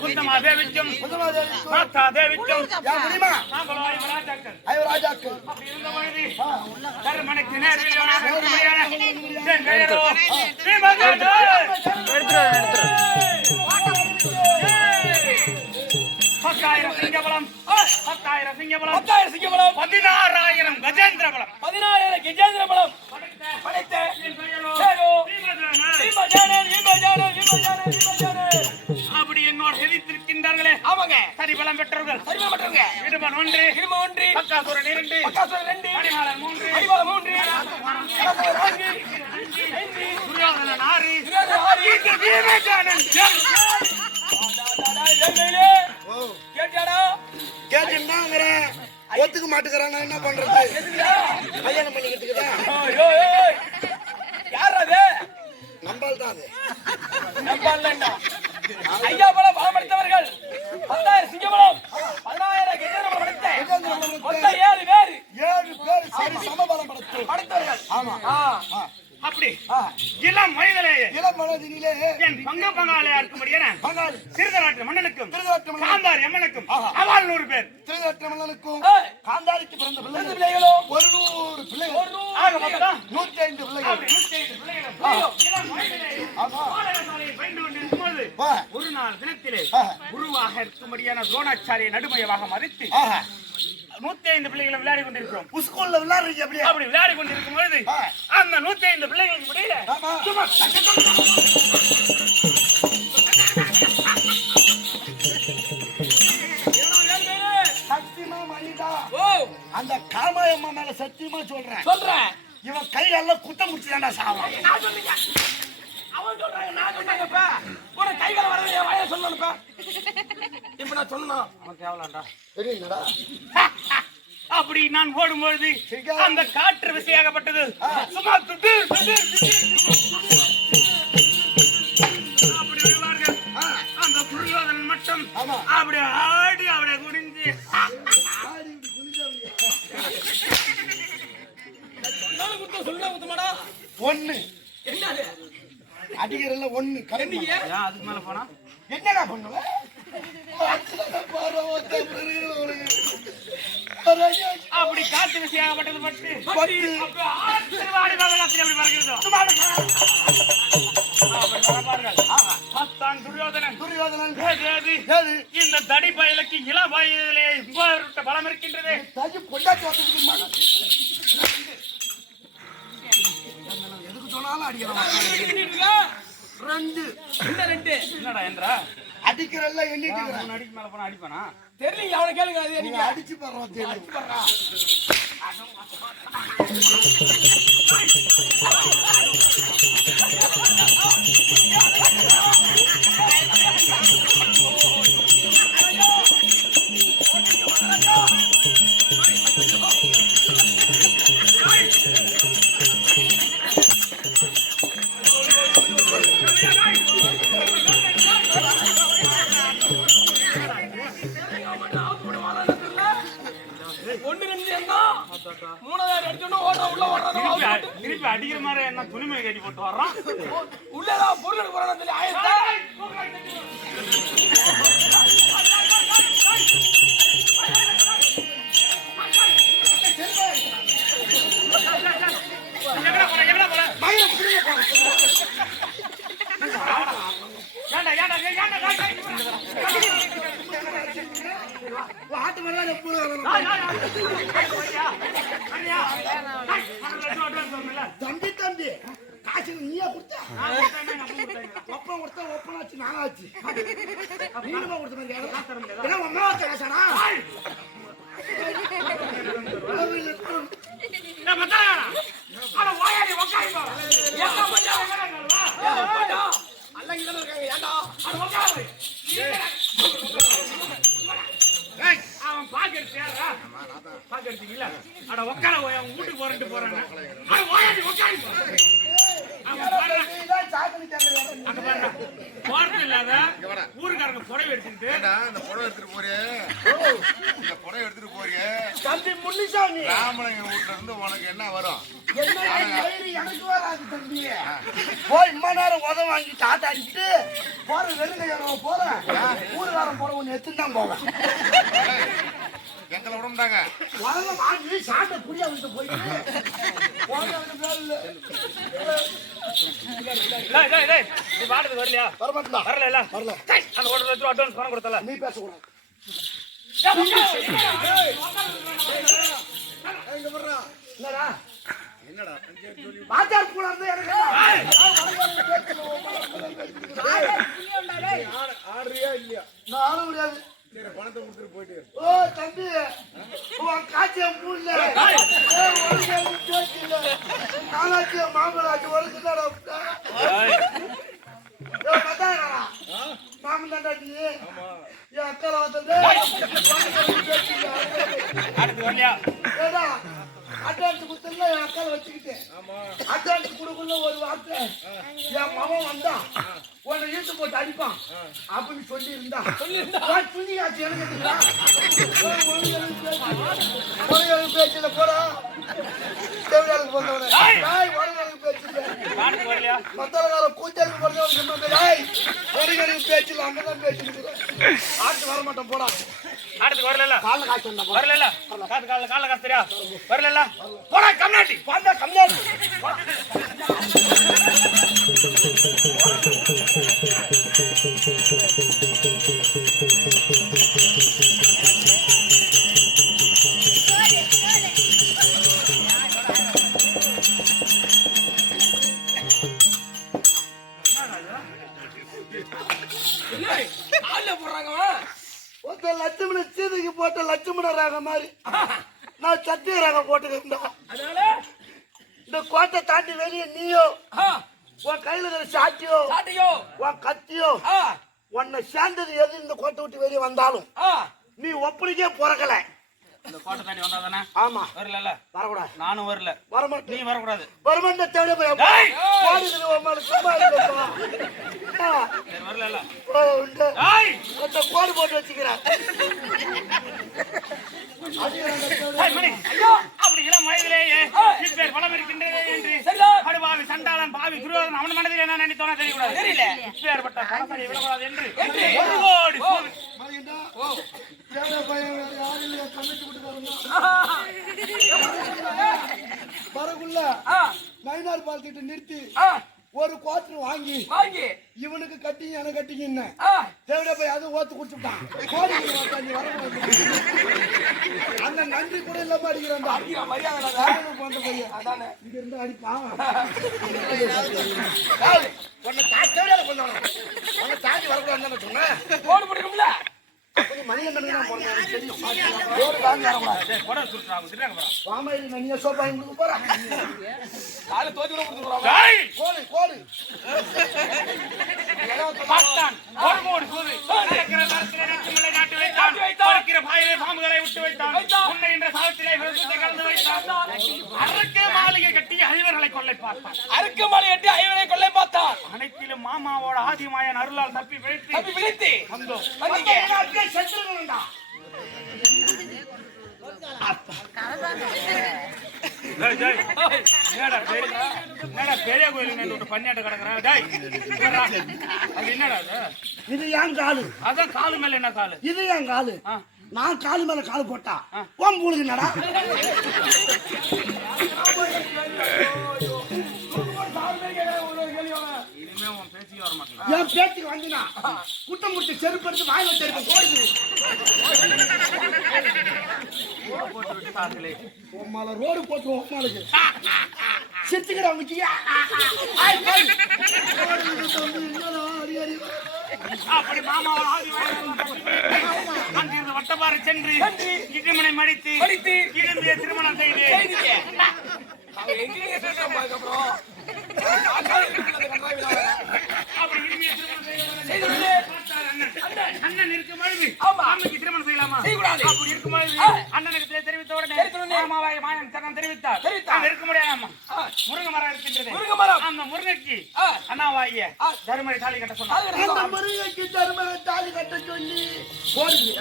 குந்தமாதேவிக்கும் மாதாதேவிக்கும் நாங்கள் ராஜாக்கள் அப்படி இருந்த பொழுது தருமனுக்கு நேர்மையான பத்தாயிரம் சிங்கபலம் 16,000 கஜேந்திர பலம் 16,000 கஜேந்திர பலம் படைத்த அப்படி என்னோட எதிர்த்திருக்கின்றார்களே ஆமாங்க சரிபலம் பெற்றவர்கள் இடுமன் 1 பக்காசுரன் 2 மணிமாலன் 3 துரியோதனன் 6 பீமசேனன் ஒத்துக்க மாட்டுக்கிறான் என்ன பண்றது கல்யாணம் பண்ணிக்கிட்டுதான் யார் அது நம்பால் தான் அது ஐயா பலம் பலப்படுத்தவர்கள் 10,000 சிங்கபலம் 16,000 கஜேந்திர பலம் மொத்தம் 7 பேர் சரி சமபலம் படைத்தவர்கள் ஆமா அப்படி இளம் வயதிலேயே என் பங்க பங்காளியா இருக்கும்படியான திருதராட்டு மன்னனுக்கும் காந்தாரி அம்மனுக்கும் அவள் 100 பேர் திருதராட்டு மன்னனுக்கும் காந்தாரிக்கு பிறந்த பிள்ளைகளோ 100 பிள்ளைகள் 105 பிள்ளைகள் இளம் வயதிலேயே பயின்று கொண்டிருக்கும்போது ஒரு நாள் தினத்திலே குருவாக இருக்கும்படியான துரோணாச்சாரியை நடுமையமாக மறைத்து 105 பிள்ளைகளை விளையாடி கொண்டிருக்கிறோம். ஸ்கூல்ல விளையாடுறீங்க அப்படி விளையாடி கொண்டிருக்கும் பொழுது அந்த 105 பிள்ளைகளுக்கு முடியல சத்தியமா மனிதா அந்த காமாயம்மா மேல சத்தியமா சொல்றேன் இவன் கையெல்லாம் குத்த முடிச்சுதான்டா சாவான். அவன் சொல்றாங்க நான் சொன்னாங்கப்ப கூட கைகால வரவே வாய சொல்லணும்ப்பா இப்ப நான் சொன்னா நமக்கு எவ்வளவுடா தெரியுங்கடா அப்படி நான் ஓடும்பொழுது அந்த காற்று விசையாகப்பட்டது சும்மா அப்படி வருவார்கள் அந்த துரியோதனன் மட்டும் அப்படி ஆடி அவளை குடிஞ்சு சொல்ல ஊத்துமாடா ஒண்ணு என்னது அடிக்கிறல்ல ஒண்ணு கரண்டிங்க அதுக்கு மேல போனா என்னடா பண்ணுவ அப்படி காற்று விசையாகப்பட்டது பட்டு துரியோதனன் இந்த தடி பயலுக்கு இள வயதிலே பலம் இருக்கின்றது. எதுக்கு சொன்னாலும் அடிக்கிறான். என்னடா என்றா அடிக்கிறல்ல எண்ணிட்டு அடிக்கு மேல போனா அடிப்பானா தெரியல அவனை கேளுங்க அது நீங்க அடிச்சு பாருங்க தெரியும் திருப்பி அடிக்கிற மாதிரி என்ன துணிமை கட்டி போட்டு வர்றான் உள்ளதான் பொருளுக்கு போறான்னு சொல்லி ஆயிரத்தா தம்பி தம்பி காசு நீயா கொடுத்த ஒப்பம் கொடுத்தா ஒப்பனாச்சு நானாச்சு நீங்க கொடுத்த ஒன்னா காசாடா அவன் பாக்கெட் பாக்கெடுத்தீங்களா அட உட்கார வீட்டுக்கு போறேன்ட்டு போறாங்க போறது இல்லாத ஊருக்காரங்க புடவை எடுத்துட்டு புடவை எடுத்துட்டு போறியே தம்பி முன்னிசாமி ராமலிங்க வீட்டுல இருந்து உனக்கு என்ன வரும்? எனக்கு வராது தம்பி. போய் இம்மா நேரம் உதவ வாங்கிட்டு ஆட்டாடிட்டு போற வெறுங்க போறேன் ஊருகாரம் போற ஒண்ணு எத்துன்னு தான் போவேன். எங்களை விட மாட்டாங்க. உதவ வாங்கி சாப்பிட்ட புரிய விட்டு போயிட்டு நீ பாடுறது வரலையா? வரமாட்டா வரல வரல. அந்த ஓட்டர் அட்வான்ஸ் பணம் கொடுத்தல. நீ பேசக்கூடாது. என்னடா என்னடா பாஜார் கூட இருந்து எனக்கு ஆடுறியா இல்லையா? நான் ஆட முடியாது. சரி, பணத்தை கொடுத்துட்டு போயிட்டு. ஓ தம்பி உன் காய்ச்சல் மூடல காலாச்சிய மாமலாச்சி ஒழுங்குதாடா மாமன் தாண்டா நீ என் அக்கால வந்து அடுத்து வரலையா? ஏடா அட்வான்ஸ் கொடுத்தல என் அக்கால வச்சுக்கிட்டேன். அட்வான்ஸ் கொடுக்கல ஒரு வார்த்தை என் மகன் வந்தா உன்னை இழுத்து போட்டு அடிப்பான் அப்படின்னு சொல்லி இருந்தா துணி ஆச்சு எனக்கு பேச்சுல போறா தேவையாளுக்கு போறவனே பேச்சுல அடுத்து வரலையா? மத்தவங்கால கூச்சலுக்கு போறவன் பேச்சுல அங்கதான் பேச்சுக்கிறேன். ஆட்டு வரமாட்டேன் போடா. அடுத்து வரல கால காய்ச்சி வந்தா வரல கால காசுறியா? வரல போடா கம்னாட்டி பாண்டா கம்மியாரு ஒருத்தர் லட்சுமண சீதைக்கு போட்ட லட்சுமண ராகம் மாதிரி நான் சத்திய ராகம் போட்டுக்கிட்டேன். இந்த கோட்டை தாண்டி வெளியே நீயோ உன் கையில இருக்கிற சாட்டியோ உன் கத்தியோ உன்னை சேர்ந்தது எது இந்த கோட்டை விட்டு வெளியே வந்தாலும் நீ ஒப்பனைக்கே பிறக்கல. இந்த கோட்டை தாண்டி வந்தாதானே? ஆமா வரல வரக்கூடாது. நானும் வரல. வரமாட்டேன். நீ வரக்கூடாது. வரமாட்டேன். தேவையா போய் சும்மா வரல கோடு போட்டு வச்சுக்கிறேன். அப்படி இளம் வயதிலேயே இப்பேர் பலம் இருக்கின்றதே என்று அடுபாவி சண்டாளன் பாவி துரியோதனன் அவன் மனதில் என்ன நினைத்தோனா தெரியக்கூடாது. தெரியல இப்பேற்பட்ட பணத்தை விடக்கூடாது என்று வரக்குள்ள நைனார் பார்த்துட்டு நிறுத்தி ஒரு குவார்டர் வாங்கி இவனுக்கு கட்டி எனக்கு கட்டிங்க தேவையா போய் அது ஓத்து குடிச்சுட்டான். அந்த நன்றி கூட இல்லாம அடிக்கிறான். இங்க இருந்து அடிப்பான். தாண்டி வரக்கூடாதுன்னு சொன்னேன். மணியன் சோப்பா போறான். கோடு பாம்புகளை விட்டு வைத்தான். என்ற சாதத்திலே கலந்து வைத்தான். அரக்கே மாளிகை கட்டி ஐவர்களை கொள்ளை பார்த்தான். அறுக்கு மாலை கட்டி ஐவரை கொள்ளை பார்த்தான். அனைத்திலும் மாமாவோட ஆதிமாயன் அருளால் தப்பி பிழைத்து வந்தோம். பெரிய கோயில் பஞ்சாட்டு கிடக்குறேன். என்னடா இது ஏன் காலு? அதான் காலு மேல என்ன காலு? இது ஏன் காலு? நான் காலு மேல காலு போட்டா உங்களுக்கு என்னடா? என் பேச்சுக்கு வந்தினா குட்டம் குட்டி செருப்பு எடுத்து வாயில வச்சிருக்கேன். உம்மால ரோடு போட்டுருவோம். உம்மாளுக்கு சிரிச்சுக்கிறேன். அப்படி மாமா அங்கிருந்து வட்டப்பாறை சென்று இடிமனை மடித்து இடிந்திய திருமணம் செய்து அப்படி இடிமைய திருமணம் செய்து அண்ணன் இருக்கும் பொழுது ஆமா. அம்மைக்கு திருமணம் செய்யலாமா? செய்யக்கூடாது. அப்படி இருக்கும் பொழுது அண்ணனுக்கு தெரிவித்த உடனே தெரிவித்த உடனே மாமாவாய் மாயன் சரணம் தெரிவித்தார். அங்க இருக்க முடியாதாம்மா. முருங்கை மரம் இருக்கின்றது. முருங்கை மரம். அந்த முருங்கைக்கு அண்ணாவாகிய தருமரை தாலி கட்ட சொன்னார். அந்த முருகைக்கு தருமரை தாலி கட்ட சொல்லி போடுது.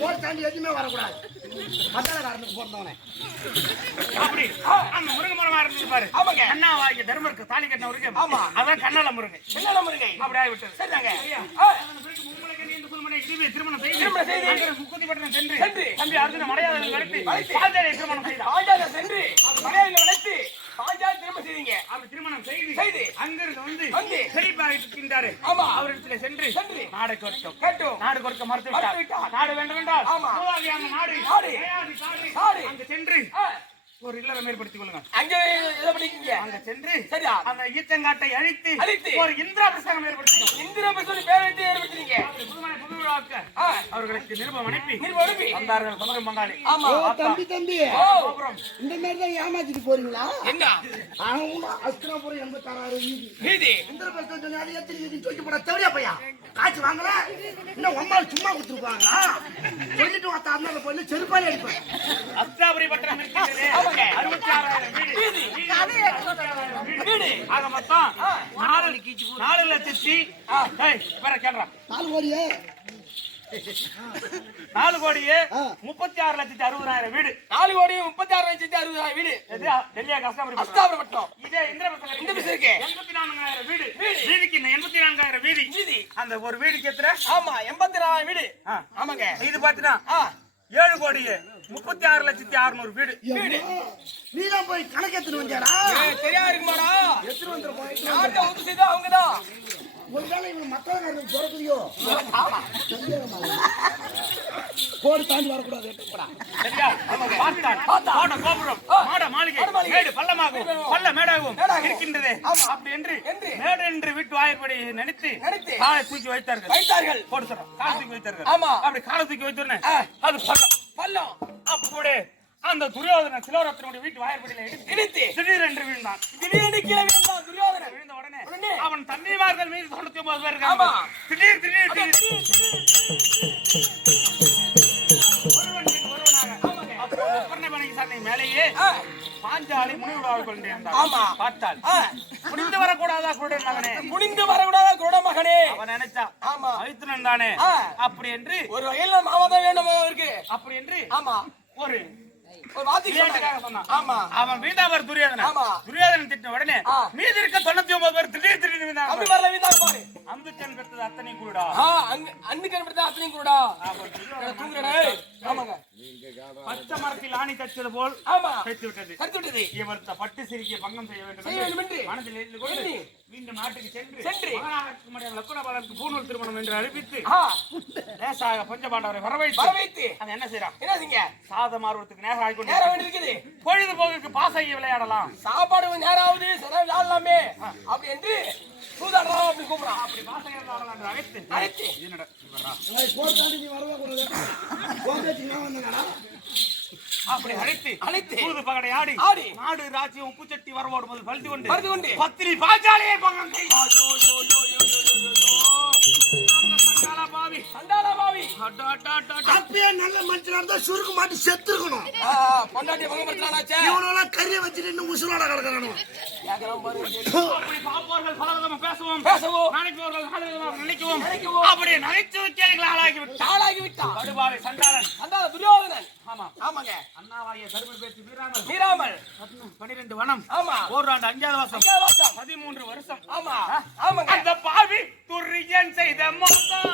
போர் தாண்டி எதுவுமே வரக்கூடாது. மத்தாளக்காரனுக்கு போட்டவனே அப்படி அந்த முருங்கை மரமா இருந்தது பாரு. ஆமாங்க. அண்ணாவாகிய தருமருக்கு தாலி கட்டின முருங்கை. ஆமா. அதான் கண்ணால முருங்கை. என்னடா முருங்கை? அப்படி ஆகிவிட்டது. சரிதாங்க. திருமணம் செய்து திருமணம் செய்து அங்கே முக்குத்திப்பட்டினம் சென்று சென்று தம்பி அர்ஜுன மலையாளர்கள் வளைத்து பாஞ்சாலியை திருமணம் செய்தார். பாஞ்சாலை சென்று மலையாளில வளைத்து பாஞ்சாலை திரும்ப செய்தீங்க. அப்படி திருமணம் செய்து செய்து அங்கிருந்து வந்து பெரியப்பா இருக்கின்றாரு. ஆமா. அவரிடத்துல சென்று சென்று நாடு கொடுத்தோம். கேட்டோம். நாடு கொடுக்க மறுத்து மறுத்து விட்டார். விட்டார். நாடு வேண்டும் என்றால் ஆமா. மூவாதியான நாடு நாடு. ஏயாதி காடு. காடு. அங்கு சென்று ஒரு இல்லறம் ஏற்படுத்திக் கொள்ளுங்க. அங்க எதை படிக்கீங்க? அங்க சென்று சரியா? அந்த ஈச்சங்காட்டை அழித்து அழித்து ஒரு இந்திரா பிரசங்கம் ஏற்படுத்தினோம். இந்திர பசு பேர் வைத்து ஏற்படுத்துறீங்க. புதுமனை புது விழாவுக்கு அவர்களுக்கு நிருபம் அனுப்பி வந்தார்கள் தமிழ் பங்காளி. ஆமா. தம்பி கோபுரம் இந்த மாதிரி தான் ஏமாத்திட்டு போறீங்களா? என்ன அவங்க அஸ்தினாபுரம் 86 வீதி வீதி இந்திர பிரசன் சொன்ன அது எத்தனை வீதி சொல்லி போட தேவையா பையா? காய்ச்சி வாங்கல இன்னும் ஒம்மாள் சும்மா கொடுத்துருப்பாங்களா? சொல்லிட்டு வந்த அண்ணால போய் செருப்பாலே அடிப்பேன். அஸ்தாபுரி பட்டணம் இருக்கிறது. 66,000 வீடு. வீடு ஆக மொத்தம் 4 லட்சத்தி வேற கேள்றா 4 கோடியே 4 கோடியே 36,60,000 வீடு. 4 கோடி 36,60,000 வீடு. எது? டெல்லியா கஸ்தாபுரி அஸ்தாபுரப்பட்டினம். இதே இந்திரபுரம் இந்த பஸ் இருக்கு. 84,000 வீடு. வீதிக்கு 84,000 வீதி. வீதி. அந்த ஒரு வீடுக்கு எத்தனை? ஆமா 84 வீடு. ஆமாங்க. இது பாத்தீங்கன்னா 7 கோடியே 36,600,000 வீடு. நீதான் போய் கணக்கெடுத்துட்டு வந்தியாடா? தெரியா இருக்குமாடா? எடுத்துட்டு வந்துருப்போம். யார்கிட்ட உதவி செய்தா அவங்கதான். ஒருவேளை இவங்க மத்தவங்க பிறக்கலையோ? கோடி தாண்டி வரக்கூடாது. சரியா? பார்த்தான். கோட்டை, கோபுரம், மாட மாளிகை, மேடு பள்ளமாகவும் பள்ள மேடாகவும் இருக்கின்றது. அப்படி என்று மேடு என்று வீட்டு வாய்ப்படி நினைத்து காலை தூக்கி வைத்தார்கள். போட்டு சொல்றோம். காலை தூக்கி வைத்தார்கள். ஆமா. அப்படி காலை தூக்கி வைத்தோடனே அது பள்ளம். பள்ளம். அப்படி அந்த துரியோதன சிலோரத்தினுடைய வீட்டு வாய்ப்படியில இடித்து திடீரென்று விழுந்தான். திடீரென்று கீழே விழுந்தான் துரியோதனன். விழுந்த உடனே அவன் தன்னிமார்கள் மீது 99 பேர் இருக்காங்க. ஆமா. திடீர் மேலேயே பாஞ்சாலி முனிவுடாவை கொண்டிருந்தான். ஆமா. பார்த்தாள். குனிந்து வரக்கூடாதா குருடன் மகனே? குனிந்து வரக்கூடாதா குருடன் மகனே? அவன் நினைச்சா ஆமா. மைத்துனன் தானே அப்படி என்று ஒரு வகையில் மாமாதான் வேணும் அவருக்கு. அப்படி என்று ஆமா. ஒரு வாத்தி விளையாட்டுக்காக சொன்னான். ஆமா. அவன் வீதாவர் துரியோதனன். ஆமா. துரியோதனன் திட்டின உடனே மீதி இருக்க 99 பேர் திடீர் வீந்தாங்க. அப்படி வரல வீந்தாங்க பாரு. அம்புக்கன் பெற்றது அத்தனை குருடா. அன்னைக்கு பெற்றது அத்தனை குருடா. தூங்குறடா. ஆமாங்க. பச்சை மரத்தில் ஆணி தச்சது போல் ஆமா. தைத்து விட்டது. கத்து விட்டது. இவர் பட்டு சிரிக்க பங்கம் செய்ய வேண்டும் என்று மனதில் எண்ணி கொண்டு மீண்டும் நாட்டுக்கு சென்று மகனாக லக்குணபாலனுக்கு பூணூல் திருமணம் என்று அறிவித்து லேசாக பஞ்சபாண்டவரை வரவைத்து அது என்ன செய்யறான்? என்ன செய்ய? சாதம் ஆர்வத்துக்கு நேரம் ஆகிக்கொண்டு நேரம் இருக்குது. பொழுதுபோக்குக்கு பாசையை விளையாடலாம். சாப்பாடு நேரம் ஆகுது சரி விளையாடலாமே அப்படி என்று சூதாடுறோம் அப்படி கூப்பிடுறான். அப்படி பாசை விளையாடலாம் என்று அழைத்து என்னடா கோடி தாண்டி நீ வரவே கூடாது. கோபத்துக்கு வந்தங்கடா. அப்படி அழைத்து பூது பகடை ஆடி நாடு ராஜ்யம் உப்புச்சட்டி வரவோடு முதல் பழுத்து கொண்டு பத்திரி பாஞ்சாலியை பங்கம் அப்பயே நல்ல மனுஷனா இருந்தா சுருக்கு மாட்டி செத்துருக்கணும். பொண்டாட்டி பங்கம் படுத்தலாச்சே. இவனெல்லாம் கறியை வச்சுட்டு இன்னும் உசுரோட கிடக்குறானு. அப்படி பாப்பவர்கள் பலவிதமாக பேசவும் நினைக்கவும் அப்படி நகைச்சுவைக்கு ஆளாகி விட்டான். கடுபாவை சண்டாளன் துரியோதனன். ஆமா ஆமாங்க. அண்ணாவாகிய தர்மர் பேச்சு மீறாமல் 12 வனம். ஆமா. ஓராண்டு 5வது வருஷம் 13 வருஷம். ஆமா. ஆமாங்க. அந்த பாவி துரியன் செய்த மோசம்